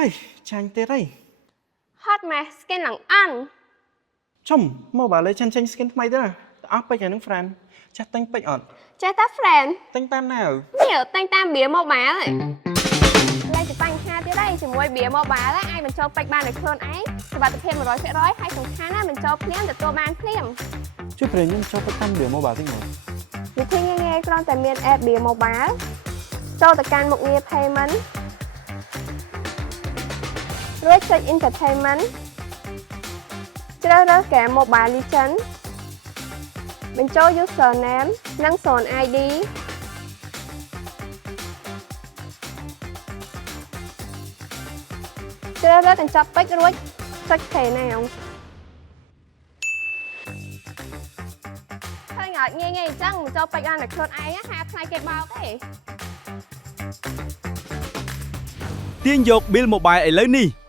ហើយចាញ់ទៀតហើយ hot ម៉េះ skin ឡើងអាន ជុំ Mobile Legends ចេញ skin ថ្មីទៅអស់ពេកហើយនឹង friend ចាស់តែងពេកអត់ ចេះតែ friend តែងតាមណាវ នេះតែងតាម Beer Mobile ហ៎ឡើយជាបញ្ហាទៀតហើយជាមួយ Beer Mobile អាចបញ្ចូលពេកបានដោយខ្លួនឯងសុវត្ថិភាព 100% ហើយសំខាន់ណាស់បញ្ចូលភ្លាមទទួលបានភ្លាម ជួយប្រិយខ្ញុំចូលទៅតាម Beer Mobile តិចមើល វិធីងាយៗគ្រាន់តែមាន app Beer Mobile ចូលទៅកាន់មុខងារ payment រួចចុច entertainment ជ្រើសរើស game Mobile Legends បញ្ចូល username និង zone ID ជ្រើសរើសកញ្ចប់ពេជ្ររួចចុច Pay Now ឃើញអត់ងាយៗអញ្ចឹងបញ្ចូលពេជ្របានតែខ្លួនឯងហាថ្លៃគេបោកទេ ទាញយក Bill Mobile ឥឡូវនេះ